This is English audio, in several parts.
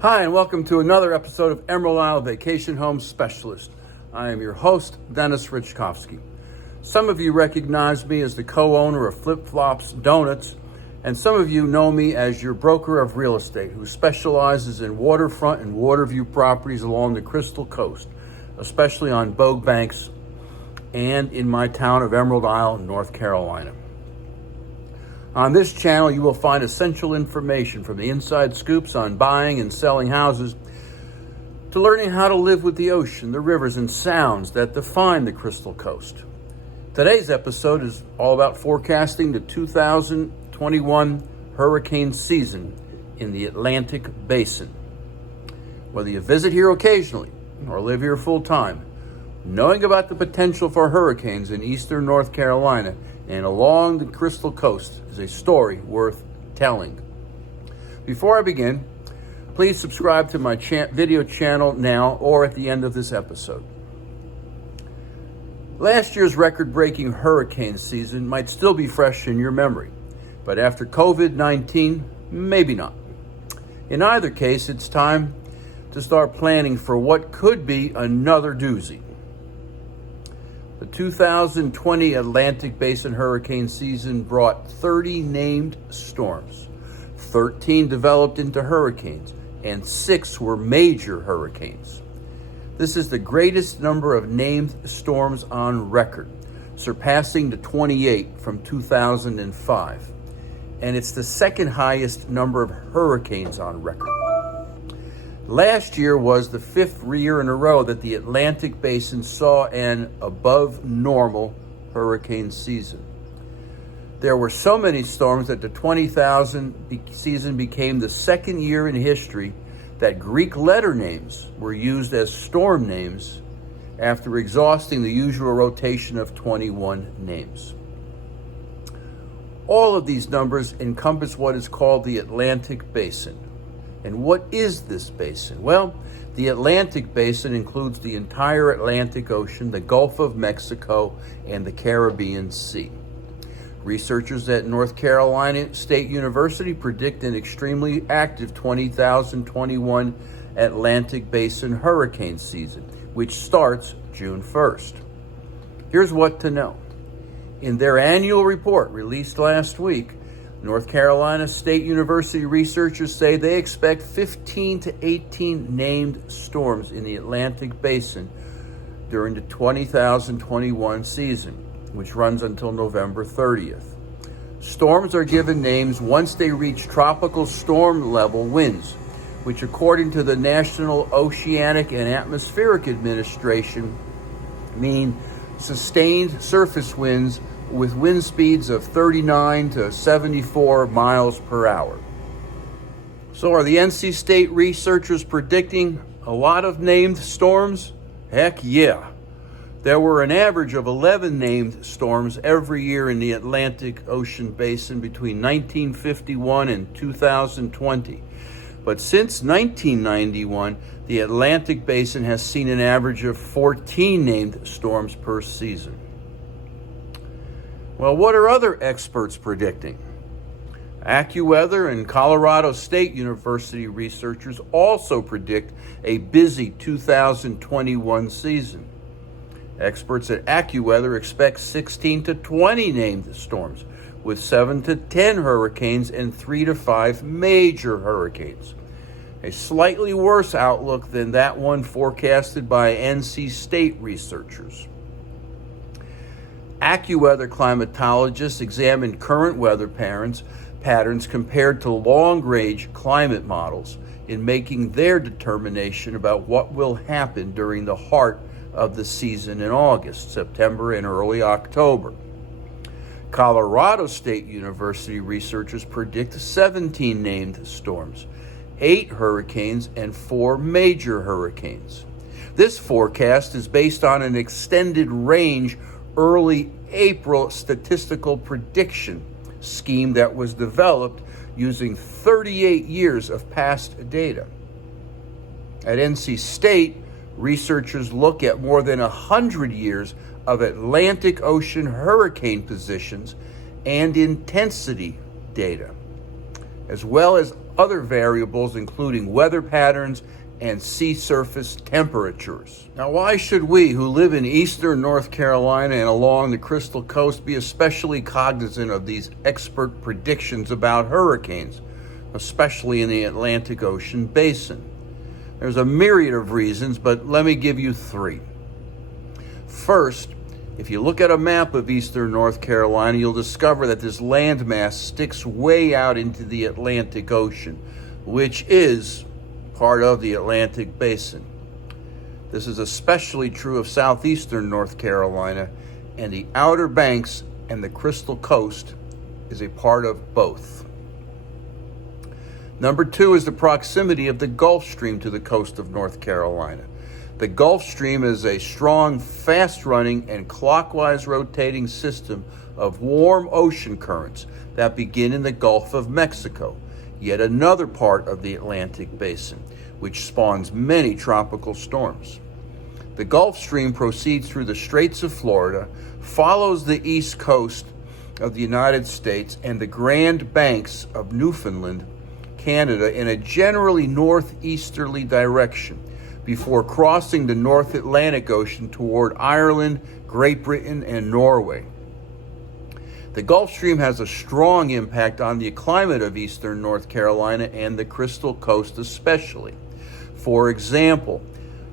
Hi, and welcome to another episode of Emerald Isle Vacation Home Specialist. I am your host, Dennis Richkovsky. Some of you recognize me as the co-owner of Flip Flops Donuts, and some of you know me as your broker of real estate who specializes in waterfront and water view properties along the Crystal Coast, especially on Bogue Banks and in my town of Emerald Isle, North Carolina. On this channel, you will find essential information from the inside scoops on buying and selling houses to learning how to live with the ocean, the rivers, and sounds that define the Crystal Coast. Today's episode is all about forecasting the 2021 hurricane season in the Atlantic Basin. Whether you visit here occasionally or live here full-time, knowing about the potential for hurricanes in eastern North Carolina and along the Crystal Coast is a story worth telling. Before I begin, please subscribe to my video channel now or at the end of this episode. Last year's record-breaking hurricane season might still be fresh in your memory, but after COVID-19, maybe not. In either case, it's time to start planning for what could be another doozy. The 2020 Atlantic Basin hurricane season brought 30 named storms. 13 developed into hurricanes, and 6 were major hurricanes. This is the greatest number of named storms on record, surpassing the 28 from 2005. And it's the second highest number of hurricanes on record. Last year was the 5th year in a row that the Atlantic Basin saw an above normal hurricane season. There were so many storms that the 20,000 season became the second year in history that Greek letter names were used as storm names after exhausting the usual rotation of 21 names. All of these numbers encompass what is called the Atlantic Basin. And what is this basin? Well, the Atlantic Basin includes the entire Atlantic Ocean, the Gulf of Mexico, and the Caribbean Sea. Researchers at North Carolina State University predict an extremely active 2021 Atlantic Basin hurricane season, which starts June 1st. Here's what to know. In their annual report released last week, North Carolina State University researchers say they expect 15 to 18 named storms in the Atlantic Basin during the 2021 season, which runs until November 30th. Storms are given names once they reach tropical storm level winds, which according to the National Oceanic and Atmospheric Administration mean sustained surface winds with wind speeds of 39 to 74 miles per hour. So are the NC State researchers predicting a lot of named storms? Heck yeah. There were an average of 11 named storms every year in the Atlantic Ocean Basin between 1951 and 2020. But since 1991, the Atlantic Basin has seen an average of 14 named storms per season. Well, what are other experts predicting? AccuWeather and Colorado State University researchers also predict a busy 2021 season. Experts at AccuWeather expect 16 to 20 named storms, with 7 to 10 hurricanes and 3 to 5 major hurricanes. A slightly worse outlook than that one forecasted by NC State researchers. AccuWeather climatologists examined current weather patterns compared to long-range climate models in making their determination about what will happen during the heart of the season in August, September, and early October. Colorado State University researchers predict 17 named storms, 8 hurricanes, and 4 major hurricanes. This forecast is based on an extended range early April statistical prediction scheme that was developed using 38 years of past data. At NC State, researchers look at more than 100 years of Atlantic Ocean hurricane positions and intensity data, as well as other variables including weather patterns and sea surface temperatures. Now, why should we who live in eastern North Carolina and along the Crystal Coast be especially cognizant of these expert predictions about hurricanes, especially in the Atlantic Ocean basin? There's a myriad of reasons, but let me give you three. First, if you look at a map of eastern North Carolina, you'll discover that this landmass sticks way out into the Atlantic Ocean, which is part of the Atlantic Basin. This is especially true of southeastern North Carolina, and the Outer Banks and the Crystal Coast is a part of both. Number two is the proximity of the Gulf Stream to the coast of North Carolina. The Gulf Stream is a strong, fast-running, and clockwise rotating system of warm ocean currents that begin in the Gulf of Mexico, yet another part of the Atlantic Basin, which spawns many tropical storms. The Gulf Stream proceeds through the Straits of Florida, follows the east coast of the United States and the Grand Banks of Newfoundland, Canada, in a generally northeasterly direction before crossing the North Atlantic Ocean toward Ireland, Great Britain, and Norway. The Gulf Stream has a strong impact on the climate of eastern North Carolina and the Crystal Coast especially. For example,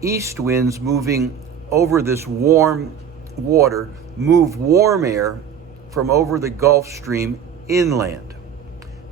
east winds moving over this warm water move warm air from over the Gulf Stream inland,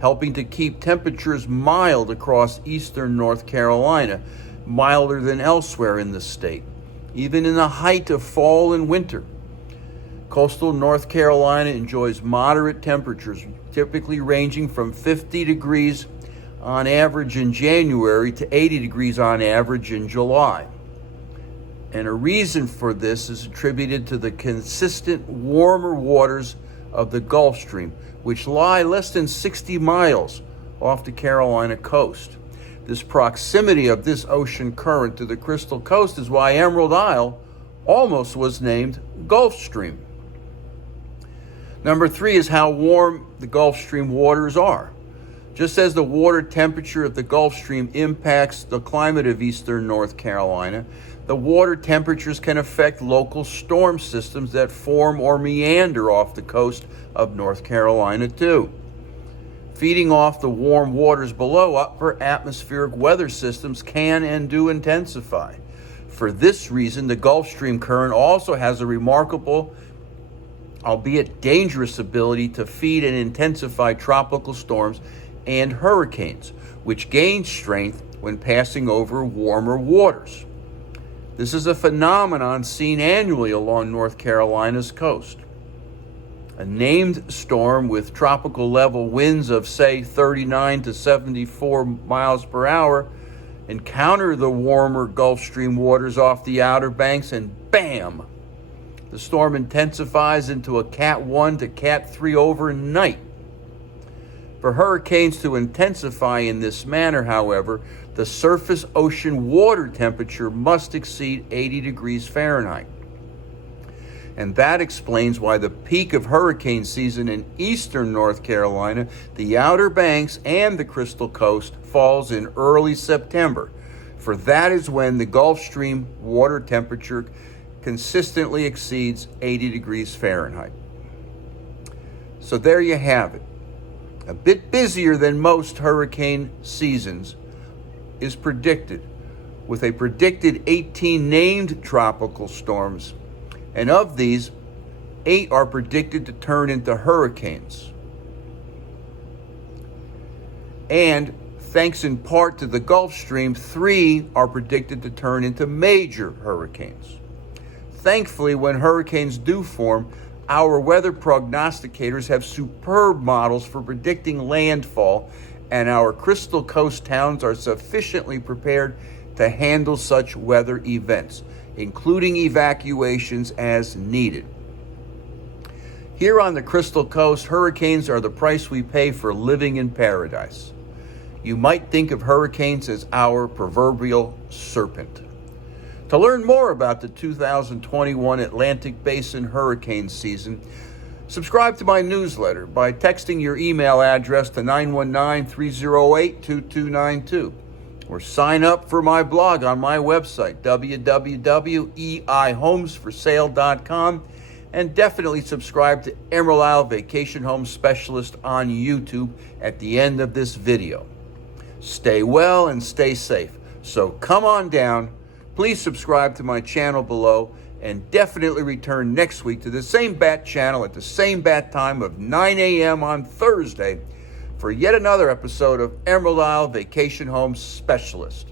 helping to keep temperatures mild across eastern North Carolina, milder than elsewhere in the state, even in the height of fall and winter. Coastal North Carolina enjoys moderate temperatures, typically ranging from 50 degrees on average in January to 80 degrees on average in July. And a reason for this is attributed to the consistent warmer waters of the Gulf Stream, which lie less than 60 miles off the Carolina coast. This proximity of this ocean current to the Crystal Coast is why Emerald Isle almost was named Gulf Stream. Number three is how warm the Gulf Stream waters are. Just as the water temperature of the Gulf Stream impacts the climate of eastern North Carolina, the water temperatures can affect local storm systems that form or meander off the coast of North Carolina too. Feeding off the warm waters below, upper atmospheric weather systems can and do intensify. For this reason, the Gulf Stream current also has a remarkable, albeit dangerous, ability to feed and intensify tropical storms and hurricanes, which gain strength when passing over warmer waters. This is a phenomenon seen annually along North Carolina's coast. A named storm with tropical level winds of, say, 39 to 74 miles per hour encounter the warmer Gulf Stream waters off the Outer Banks, and bam! The storm intensifies into a Cat 1 to Cat 3 overnight. For hurricanes to intensify in this manner, however, the surface ocean water temperature must exceed 80 degrees Fahrenheit. And that explains why the peak of hurricane season in eastern North Carolina, the Outer Banks, and the Crystal Coast falls in early September, for that is when the Gulf Stream water temperature consistently exceeds 80 degrees Fahrenheit. So there you have it. A bit busier than most hurricane seasons is predicted, with a predicted 18 named tropical storms. And of these, 8 are predicted to turn into hurricanes. And thanks in part to the Gulf Stream, 3 are predicted to turn into major hurricanes. Thankfully, when hurricanes do form, our weather prognosticators have superb models for predicting landfall, and our Crystal Coast towns are sufficiently prepared to handle such weather events, including evacuations as needed. Here on the Crystal Coast, hurricanes are the price we pay for living in paradise. You might think of hurricanes as our proverbial serpent. To learn more about the 2021 Atlantic Basin hurricane season, Subscribe to my newsletter by texting your email address to 919-308-2292. Or sign up for my blog on my website, www.eihomesforsale.com. And definitely subscribe to Emerald Isle Vacation Home Specialist on YouTube at the end of this video. Stay well and stay safe. So come on down. Please subscribe to my channel below and definitely return next week to the same bat channel at the same bat time of 9 a.m. on Thursday for yet another episode of Emerald Isle Vacation Home Specialist.